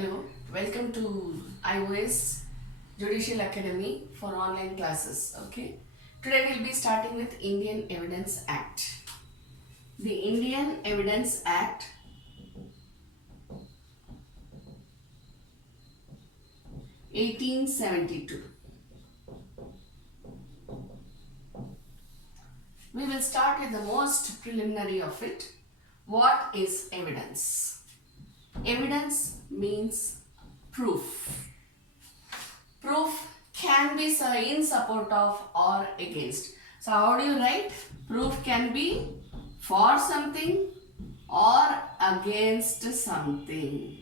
Hello, welcome to iOS Judicial Academy for online classes. Okay, today we'll be starting with Indian Evidence Act. The Indian Evidence Act (1872). We will start with the most preliminary of it. What is evidence? Evidence means proof. Proof can be in support of or against. So how do you write? Proof can be for something or against something.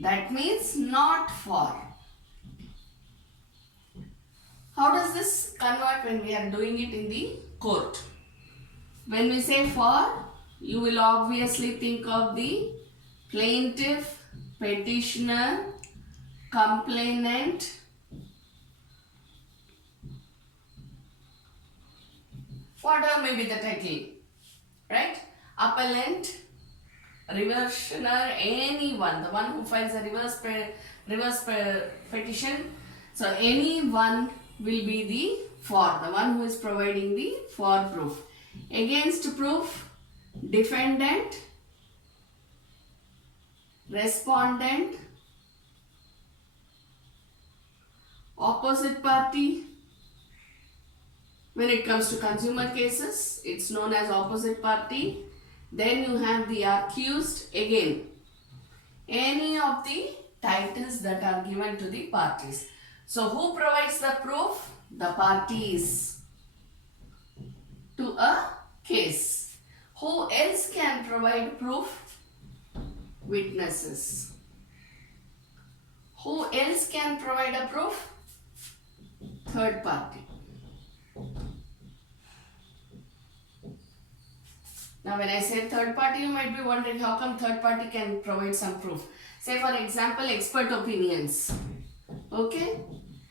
That means not for. How does this convert when we are doing it in the court? When we say for, you will obviously think of the plaintiff, petitioner, complainant, whatever may be the title, right? Appellant, reversioner, anyone, the one who files a reverse petition. So anyone will be the for, the one who is providing the for proof. Against proof, defendant, respondent, opposite party. When it comes to consumer cases, it's known as opposite party. Then you have the accused. Again, any of the titles that are given to the parties. So who provides the proof? The parties to a case. Who else can provide proof? Witnesses. Who else can provide a proof? Third party. Now when I say third party, you might be wondering how come third party can provide some proof. Say for example, expert opinions. Okay?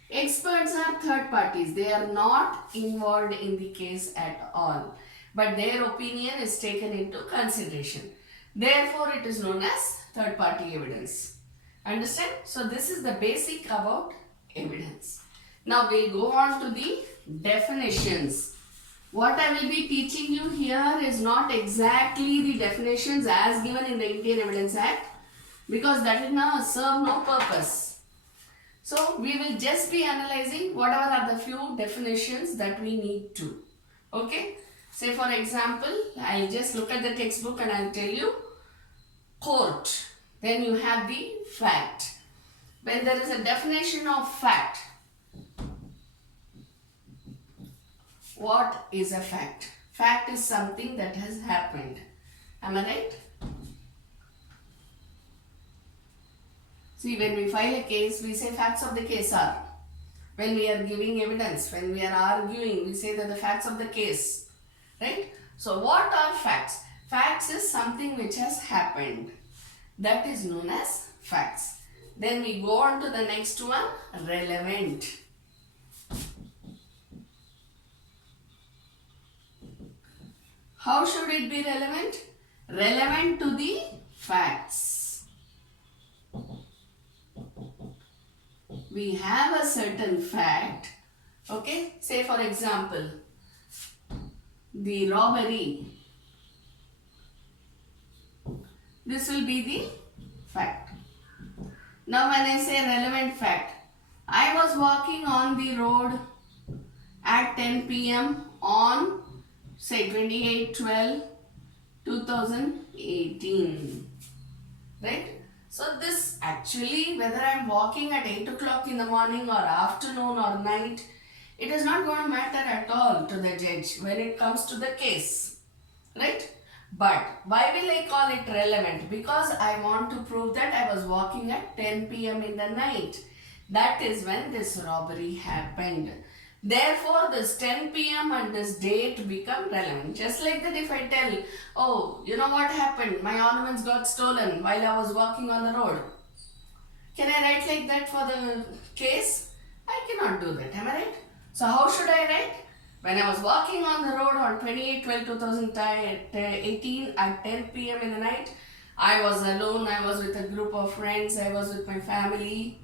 Experts are third parties. They are not involved in the case at all. But their opinion is taken into consideration. Therefore, it is known as third party evidence. Understand? So this is the basic about evidence. Now we'll go on to the definitions. What I will be teaching you here is not exactly the definitions as given in the Indian Evidence Act, because that will now serve no purpose. So we will just be analyzing whatever are the few definitions that we need to. Okay? Say for example, I'll just look at the textbook and I'll tell you court. Then you have the fact. When there is a definition of fact, what is a fact? Fact is something that has happened. Am I right? See, when we file a case, we say facts of the case are. When we are giving evidence, when we are arguing, we say that the facts of the case. Right? So what are facts? Facts is something which has happened. That is known as facts. Then we go on to the next one, relevant. How should it be relevant? Relevant to the facts. We have a certain fact. Okay? Say for example, the robbery. This will be the fact. Now when I say relevant fact, I was walking on the road at 10 p.m. on say 28/12/2018. Right? So this actually, whether I am walking at 8 o'clock in the morning or afternoon or night, it is not going to matter at all to the judge when it comes to the case. Right? But why will I call it relevant? Because I want to prove that I was walking at 10 p.m. in the night. That is when this robbery happened. Therefore, this 10 p.m. and this date become relevant. Just like that if I tell, oh, you know what happened? My ornaments got stolen while I was walking on the road. Can I write like that for the case? I cannot do that. Am I right? So how should I write? When I was walking on the road on 28/12/2018 at 10 p.m. in the night, I was alone, I was with a group of friends, I was with my family.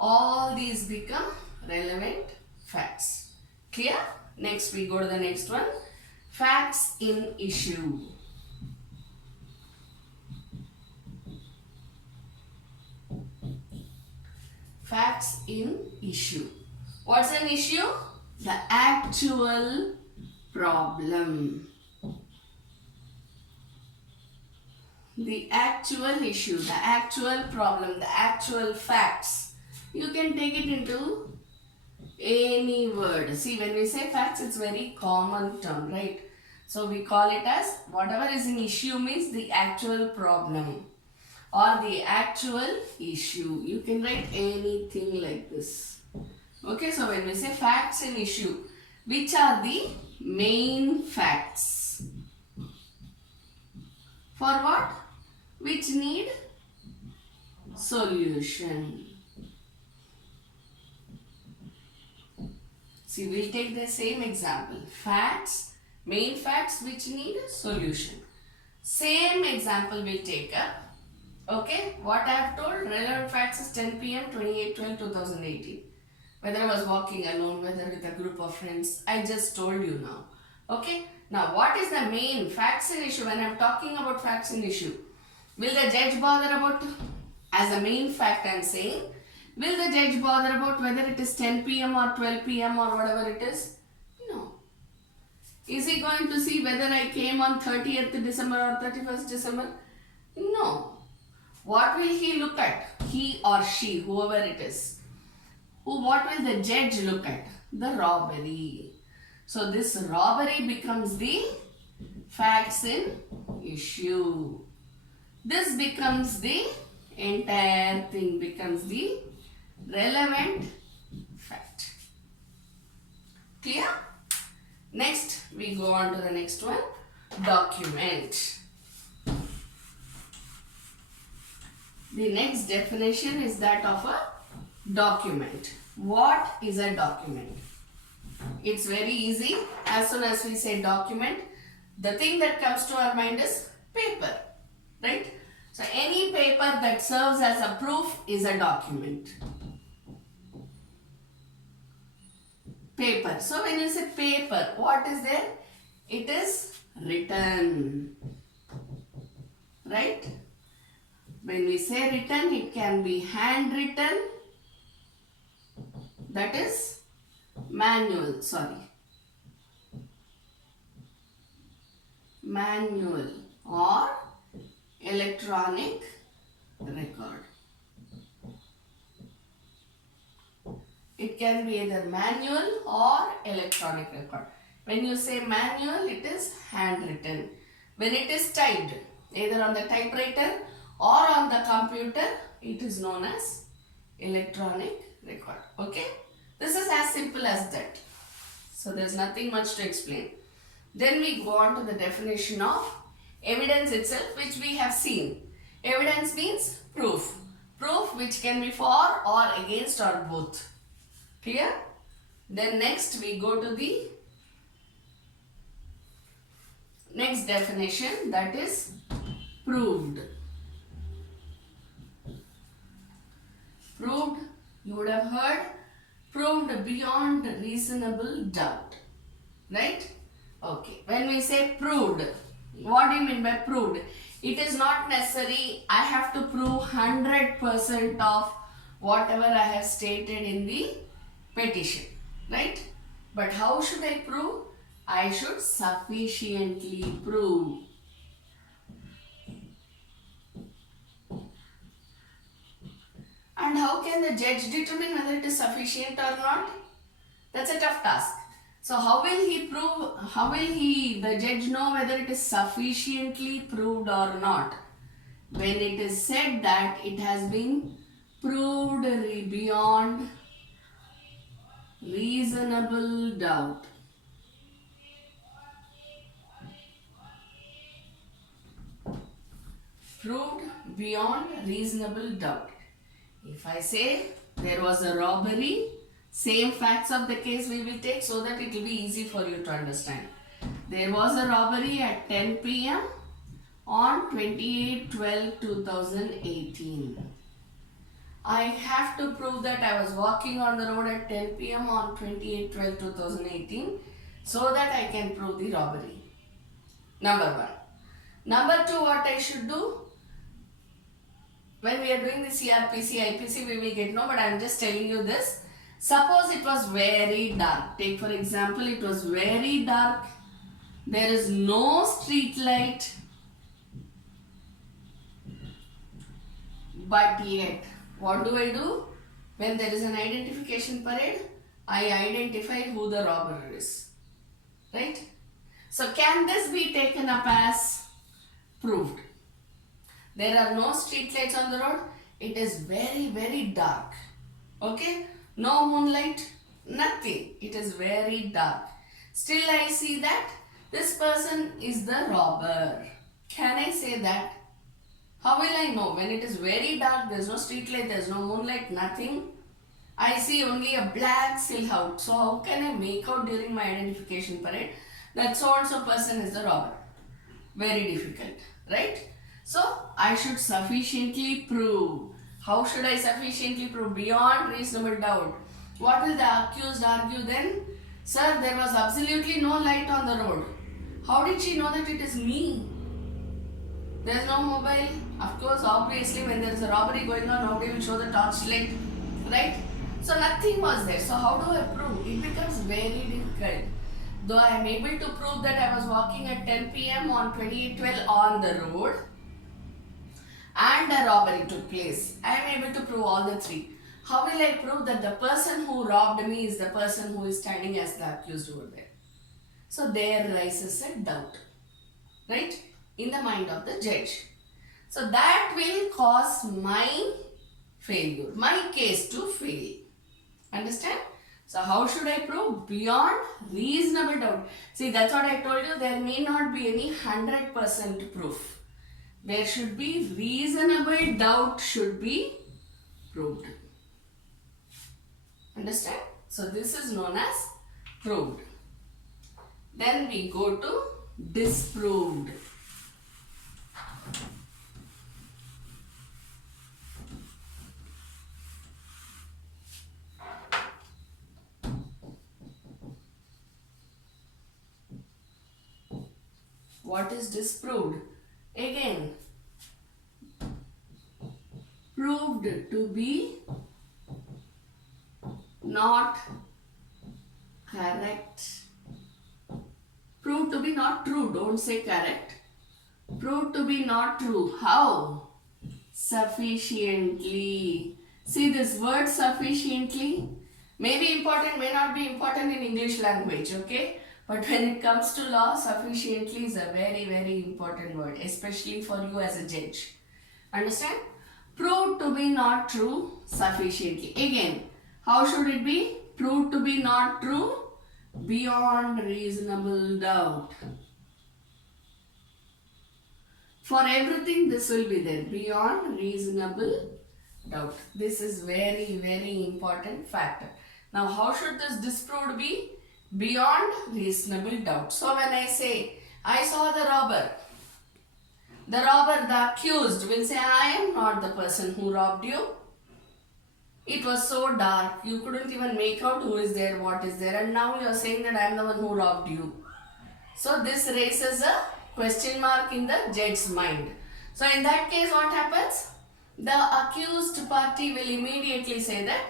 All these become relevant facts. Clear? Next we go to the next one. Facts in issue. Facts in issue. What's an issue? The actual problem. The actual issue, the actual problem, the actual facts. You can take it into any word. See, when we say facts, it's very common term, right? So we call it as whatever is an issue means the actual problem or the actual issue. You can write anything like this. Okay, so when we say facts in issue, which are the main facts? For what? Which need solution. See, we'll take the same example. Facts, main facts which need solution. Same example we'll take up. Okay, what I have told, relevant facts is 10 p.m. 28/12/2018. Whether I was walking alone, whether with a group of friends, I just told you now. Okay, now what is the main facts in issue? When I am talking about facts in issue, will the judge bother about, as a main fact I am saying, will the judge bother about whether it is 10 p.m. or 12 p.m. or whatever it is? No. Is he going to see whether I came on 30th December or 31st December? No. What will he look at? He or she, whoever it is. What will the judge look at? The robbery. So this robbery becomes the facts in issue. This becomes the entire thing becomes the relevant fact. Clear? Next we go on to the next one. Document. The next definition is that of a document. What is a document? It's very easy. As soon as we say document, the thing that comes to our mind is paper, right? So any paper that serves as a proof is a document. Paper. So when you say paper, what is there? It is written, right? When we say written, it can be handwritten, that is manual, manual or electronic record. It can be either manual or electronic record. When you say manual, it is handwritten. When it is typed, either on the typewriter or on the computer, it is known as electronic record. Okay? This is as simple as that. So there is nothing much to explain. Then we go on to the definition of evidence itself, which we have seen. Evidence means proof. Proof which can be for or against or both. Clear? Then next we go to the next definition, that is proved. Proved, you would have heard, proved beyond reasonable doubt, right? Okay, when we say proved, what do you mean by proved? It is not necessary I have to prove 100% of whatever I have stated in the petition, right? But how should I prove? I should sufficiently prove. And how can the judge determine whether it is sufficient or not? That's a tough task. So how will he prove, the judge know whether it is sufficiently proved or not? When it is said that it has been proved beyond reasonable doubt. Proved beyond reasonable doubt. If I say there was a robbery, same facts of the case we will take so that it will be easy for you to understand. There was a robbery at 10 p.m. on 28/12/2018. I have to prove that I was walking on the road at 10 p.m. on 28/12/2018 so that I can prove the robbery. Number one. Number two, what I should do? When we are doing the CRPC, IPC, we will get no, but I am just telling you this. Suppose it was very dark. Take for example, it was very dark. There is no street light. But yet, what do? When there is an identification parade, I identify who the robber is. Right? So, can this be taken up as proved? There are no street lights on the road. It is very, very dark. Okay? No moonlight. Nothing. It is very dark. Still, I see that this person is the robber. Can I say that? How will I know? When it is very dark, there is no street light, there is no moonlight, nothing. I see only a black silhouette. So how can I make out during my identification parade that so and so person is the robber? Very difficult, right? So I should sufficiently prove. How should I sufficiently prove? Beyond reasonable doubt. What will the accused argue then? Sir, there was absolutely no light on the road. How did she know that it is me? There is no mobile. Of course, obviously, when there is a robbery going on, nobody will show the torchlight, right? So nothing was there. So how do I prove? It becomes very difficult. Though I am able to prove that I was walking at 10 p.m. on 28/12 on the road and a robbery took place, I am able to prove all the three. How will I prove that the person who robbed me is the person who is standing as the accused over there? So there rises a doubt, right, in the mind of the judge. So that will cause my failure, my case to fail. Understand? So how should I prove? Beyond reasonable doubt. See, that's what I told you. There may not be any 100% proof. There should be reasonable doubt should be proved. Understand? So this is known as proved. Then we go to disproved. What is disproved? Again, proved to be not correct. Proved to be not true. Don't say correct. Proved to be not true. How? Sufficiently. See this word sufficiently? May be important, may not be important in English language, okay? But when it comes to law, sufficiently is a very, very important word, especially for you as a judge. Understand? Proved to be not true, sufficiently. Again, how should it be? Proved to be not true, beyond reasonable doubt. For everything, this will be there, beyond reasonable doubt. This is very, very important factor. Now, how should this disproved be? Beyond reasonable doubt. So when I say, I saw the robber, the accused will say, I am not the person who robbed you. It was so dark, you couldn't even make out who is there, what is there, and now you are saying that I am the one who robbed you. So this raises a question mark in the judge's mind. So in that case, what happens? The accused party will immediately say that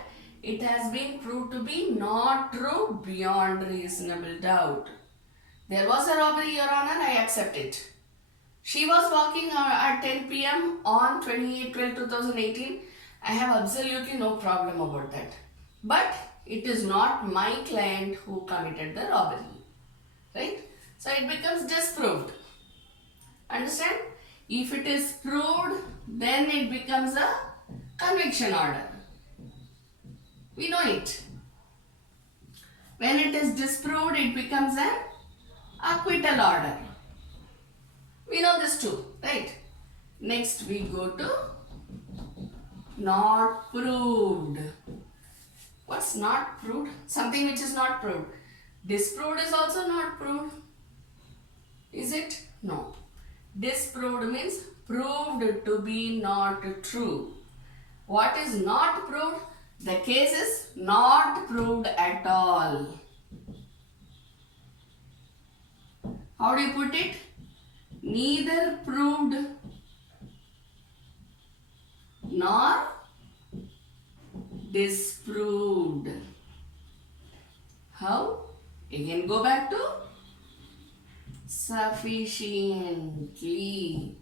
it has been proved to be not true beyond reasonable doubt. There was a robbery, Your Honor, I accept it. She was walking at 10 p.m. on 28/12/2018. I have absolutely no problem about that. But it is not my client who committed the robbery. Right? So it becomes disproved. Understand? If it is proved, then it becomes a conviction order. We know it. When it is disproved, it becomes an acquittal order. We know this too, right? Next we go to not proved. What's not proved? Something which is not proved. Disproved is also not proved. Is it? No. Disproved means proved to be not true. What is not proved? The case is not proved at all. How do you put it? Neither proved nor disproved. How? Again go back to sufficiently.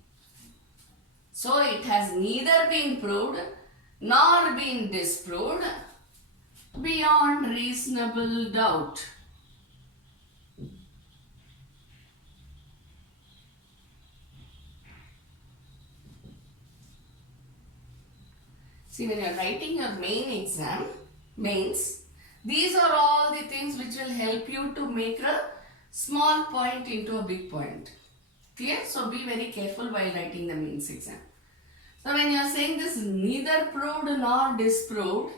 So it has neither been proved nor been disproved beyond reasonable doubt. See, when you are writing your mains, these are all the things which will help you to make a small point into a big point. Clear? So be very careful while writing the mains exam. So when you are saying this neither proved nor disproved,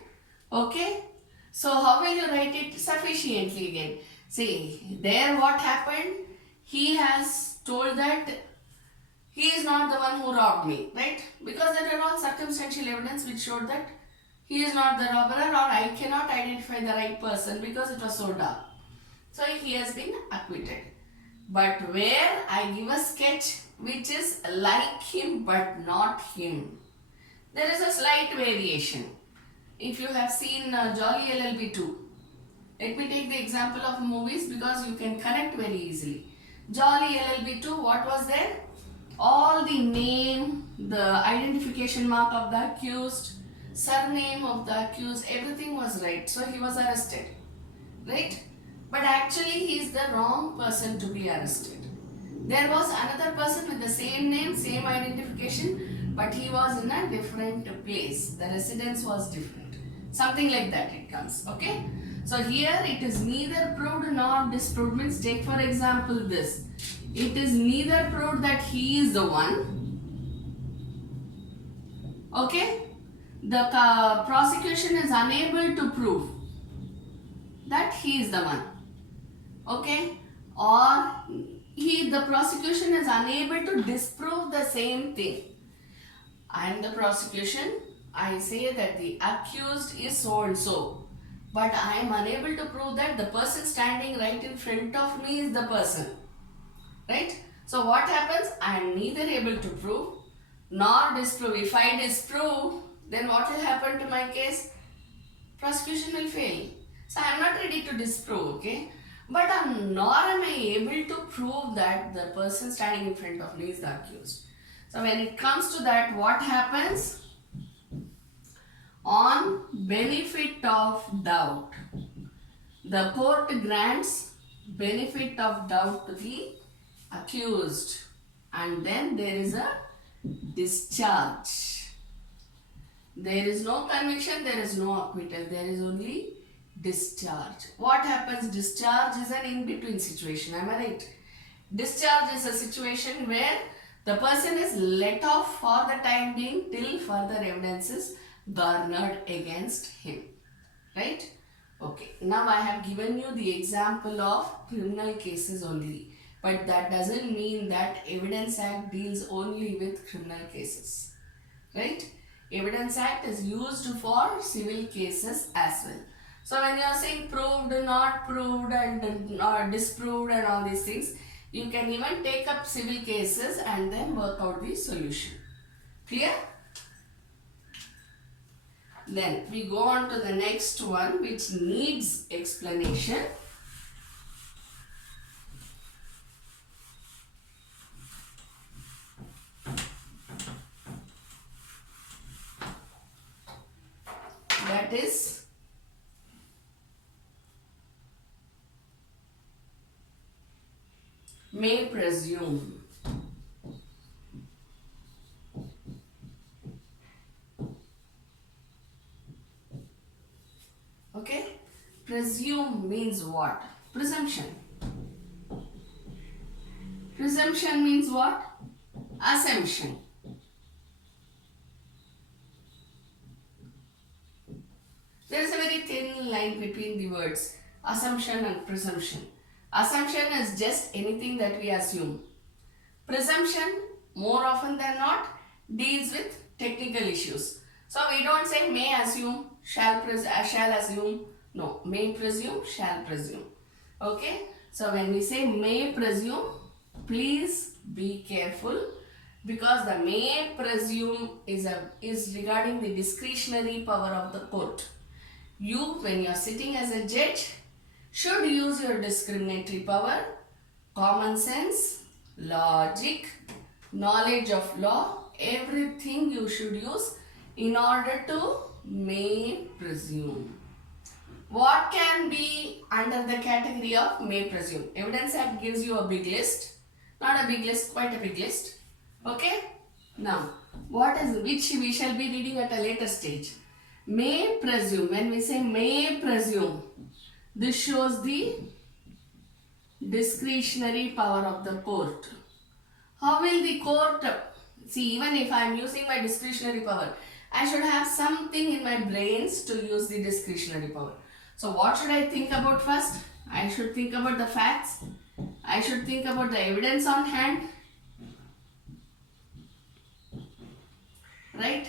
okay? So how will you write it sufficiently again? See, there what happened? He has told that he is not the one who robbed me, right? Because there are all circumstantial evidence which showed that he is not the robber, or I cannot identify the right person because it was so dark. So he has been acquitted. But where I give a sketch which is like him but not him, there is a slight variation. If you have seen Jolly LLB 2, let me take the example of movies because you can connect very easily. Jolly LLB 2, what was there? All the name, the identification mark of the accused, surname of the accused, everything was right. So he was arrested, right? But actually he is the wrong person to be arrested. There was another person with the same name, same identification, but he was in a different place. The residence was different. Something like that it comes, okay? So here it is neither proved nor disproved, means take for example this. It is neither proved that he is the one, okay? The prosecution is unable to prove that he is the one, okay? Or the prosecution is unable to disprove the same thing. I am the prosecution, I say that the accused is so and so, but I am unable to prove that the person standing right in front of me is the person, right? So what happens? I am neither able to prove nor disprove. If I disprove, then what will happen to my case? Prosecution will fail. So I am not ready to disprove, okay? But nor am I able to prove that the person standing in front of me is the accused. So when it comes to that, what happens? On benefit of doubt, the court grants benefit of doubt to the accused, and then there is a discharge. There is no conviction, there is no acquittal, there is only discharge. What happens? Discharge is an in-between situation, am I right? Discharge is a situation where the person is let off for the time being till further evidence is garnered against him, right? Okay, now I have given you the example of criminal cases only, but that doesn't mean that Evidence Act deals only with criminal cases, right? Evidence Act is used for civil cases as well. So when you are saying proved, not proved and disproved and all these things, you can even take up civil cases and then work out the solution. Clear? Then we go on to the next one which needs explanation. That is may presume. Okay? Presume means what? Presumption. Presumption means what? Assumption. There is a very thin line between the words assumption and presumption. Assumption is just anything that we assume. Presumption more often than not deals with technical issues. So we don't say may assume, shall assume. No, may presume, shall presume. Okay. So when we say may presume, please be careful, because the may presume is regarding the discretionary power of the court. You, when you are sitting as a judge, should use your discriminatory power, common sense, logic, knowledge of law, everything you should use in order to may presume. What can be under the category of may presume? Evidence Act gives you a big list. Not a big list, quite a big list. Okay? Now, which we shall be reading at a later stage. May presume. When we say may presume, this shows the discretionary power of the court. How will the court... See, even if I am using my discretionary power, I should have something in my brains to use the discretionary power. So what should I think about first? I should think about the facts. I should think about the evidence on hand. Right?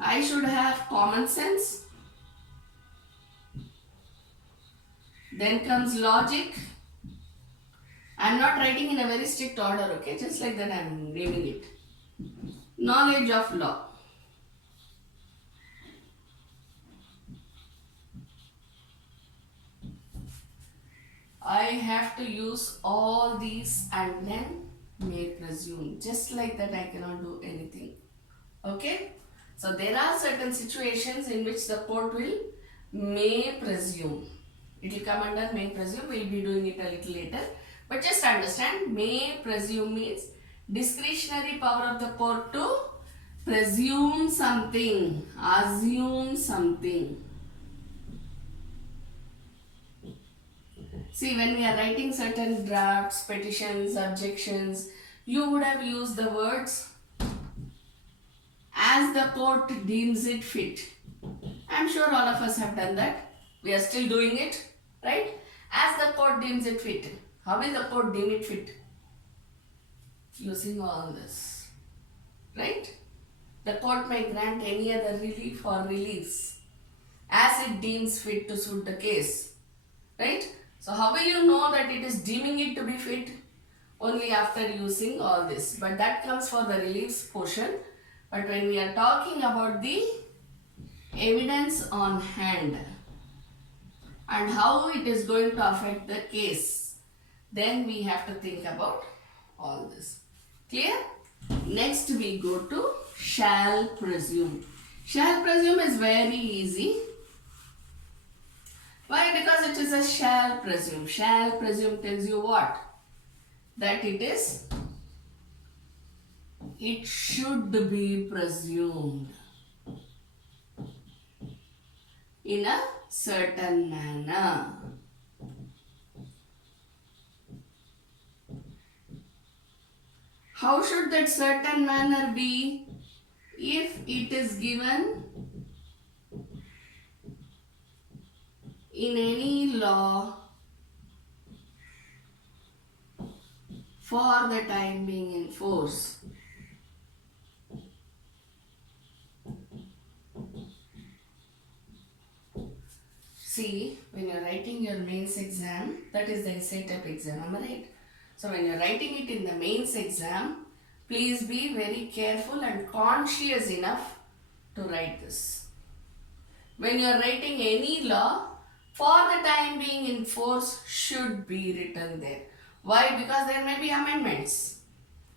I should have common sense. Then comes logic. I am not writing in a very strict order, okay? Just like that I am naming it. Knowledge of law. I have to use all these and then may presume. Just like that I cannot do anything. Okay? So there are certain situations in which the court will may presume. It will come under may presume. We will be doing it a little later. But just understand, may presume means discretionary power of the court to presume something, assume something. See, when we are writing certain drafts, petitions, objections, you would have used the words as the court deems it fit. I am sure all of us have done that. We are still doing it, right? As the court deems it fit. How will the court deem it fit? Using all this, right? The court may grant any other relief or reliefs as it deems fit to suit the case, right? So how will you know that it is deeming it to be fit? Only after using all this. But that comes for the reliefs portion. But when we are talking about the evidence on hand and how it is going to affect the case, then we have to think about all this. Clear? Next we go to shall presume. Shall presume is very easy. Why? Because it is a shall presume. Shall presume tells you what? That it should be presumed in a certain manner. How should that certain manner be? If it is given in any law for the time being in force. See, when you are writing your mains exam, that is the essay type exam, am I right? So when you are writing it in the mains exam, please be very careful and conscious enough to write this. When you are writing any law, for the time being in force should be written there. Why? Because there may be amendments,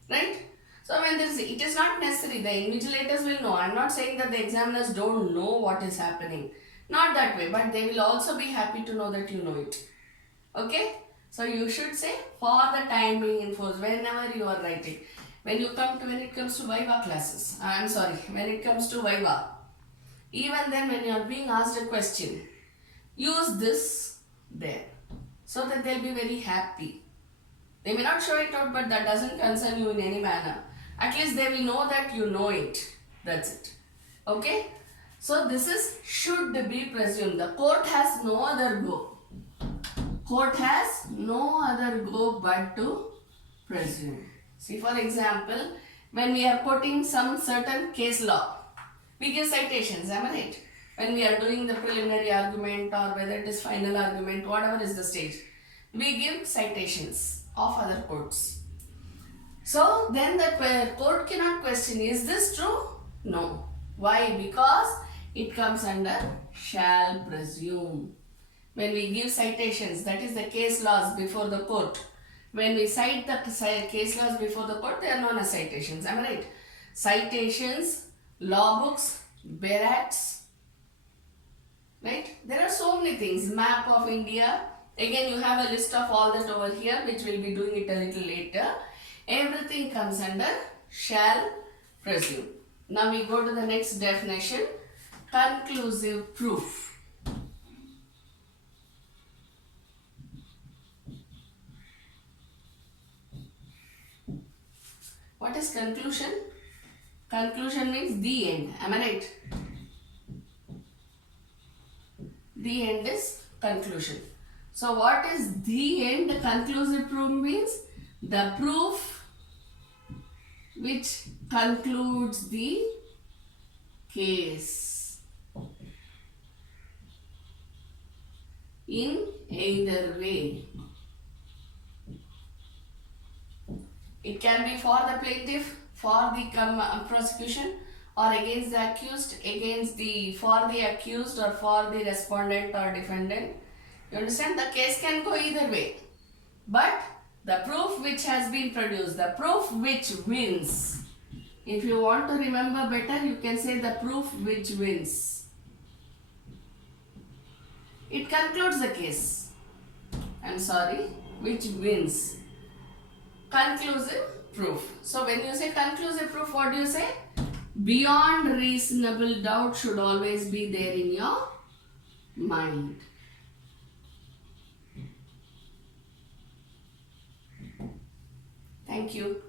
right? So when it is not necessary, the invigilators will know. I am not saying that the examiners don't know what is happening. Not that way, but they will also be happy to know that you know it. Okay? So you should say for the time being in force whenever you are writing. When it comes to Viva classes, when it comes to Viva, even then when you are being asked a question, use this there so that they'll be very happy. They may not show it out, but that doesn't concern you in any manner. At least they will know that you know it. That's it. Okay? So this is should be presumed. The court has no other go. Court has no other go but to presume. See, for example, when we are quoting some certain case law, we give citations, am I right? When we are doing the preliminary argument or whether it is final argument, whatever is the stage, we give citations of other courts. So then the court cannot question, is this true? No. Why? Because it comes under shall presume. When we give citations, that is the case laws before the court. When we cite the case laws before the court, they are known as citations. Am I right? Citations, law books, barracks, right? There are so many things. Map of India. Again, you have a list of all that over here, which we'll be doing it a little later. Everything comes under shall presume. Now we go to the next definition. Conclusive proof. What is conclusion? Conclusion means the end. Am I right? The end is conclusion. So what is the end? Conclusive proof means the proof which concludes the case in either way. It can be for the plaintiff, for the prosecution, or against the accused, for the accused or for the respondent or defendant. You understand? The case can go either way. But the proof which has been produced, the proof which wins. If you want to remember better, you can say the proof which wins. It concludes the case. Which wins. Conclusive proof. So when you say conclusive proof, what do you say? Beyond reasonable doubt should always be there in your mind. Thank you.